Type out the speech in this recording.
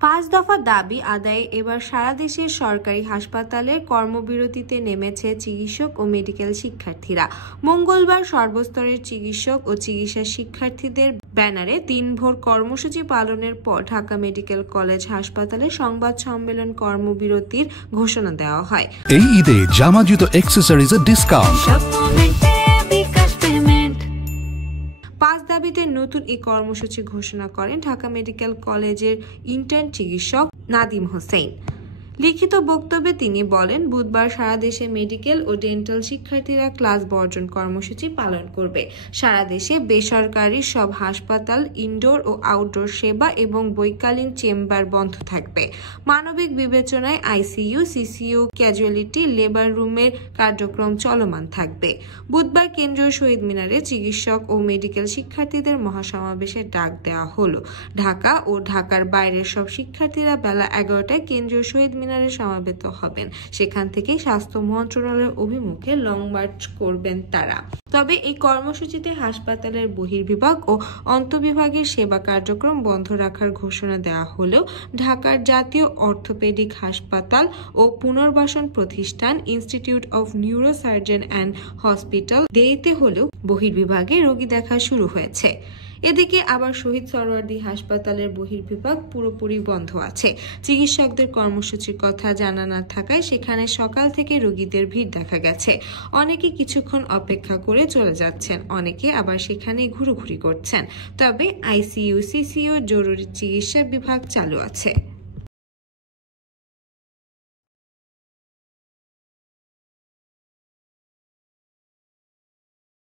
পাঁচ দফা দাবি আদায়ে এবার সারা দেশের সরকারি হাসপাতালের কর্মবিরতিতে নেমেছে চিকিৎসক ও মেডিকেল শিক্ষার্থীরা। মঙ্গলবার সর্বস্তরের চিকিৎসক ও চিকিৎসা শিক্ষার্থীদের ব্যানারে দিনভর কর্মসূচি পালনের পর ঢাকা মেডিকেল কলেজ হাসপাতালে সংবাদ সম্মেলন কর্মবিরতির ঘোষণা দেওয়া হয়। এই ঈদে জামা জুতো অ্যাকসেসরিজের ডিসকাউন্ট। পাঁচ দাবিতে নতুন এই কর্মসূচি ঘোষণা করেন ঢাকা মেডিকেল কলেজের ইন্টার্ন চিকিৎসক নাদিম হোসেন। লিখিত বক্তব্যে তিনি বলেন, বুধবার সারা দেশে মেডিকেল ও ডেন্টাল শিক্ষার্থীরা ক্লাস বর্জন কর্মসূচি পালন করবে। সারা দেশে বেসরকারি সব হাসপাতাল, ইনডোর ও আউটডোর সেবা এবং বৈকালীন চেম্বার বন্ধ থাকবে। মানবিক বিবেচনায় আইসিইউ, সিসিইউ, ক্যাজুয়ালিটি, লেবার রুমের কার্যক্রম চলমান থাকবে। বুধবার কেন্দ্রীয় শহীদ মিনারে চিকিৎসক ও মেডিকেল শিক্ষার্থীদের মহাসমাবেশের ডাক দেওয়া হলো। ঢাকা ও ঢাকার বাইরের সব শিক্ষার্থীরা বেলা 11টায় কেন্দ্রীয় শহীদ মিনারে সমাবেত হবেন। সেখান থেকেই স্বাস্থ্য মন্ত্রণালয়ের অভিমুখে লং মার্চ করবেন তারা। তবে এই কর্মসূচিতে হাসপাতালের বহির্বিভাগ ও অন্তঃবিভাগের সেবা কার্যক্রম বন্ধ রাখার ঘোষণা দেওয়া হলেও ঢাকার জাতীয় অর্থোপেডিক হাসপাতাল ও পুনর্বাসন প্রতিষ্ঠান institute of neurosurgeon and hospital দেরিতে হলেও বহির্বিভাগে রোগী দেখা শুরু হয়েছে। এদিকে আবার শহীদ সরওয়ার্দী হাসপাতালের বহির্বিভাগ পুরোপুরি বন্ধ আছে। চিকিৎসকদের কর্মসূচির কথা জানা না থাকায় সেখানে সকাল থেকে রোগীদের ভিড় দেখা গেছে। অনেকে কিছুক্ষণ অপেক্ষা করে চলে যাচ্ছেন, অনেকে আবার সেখানে ঘুরোঘুরি করছেন। তবে আইসিইউ, সিসিইউ, জরুরি চিকিৎসা বিভাগ চালু আছে।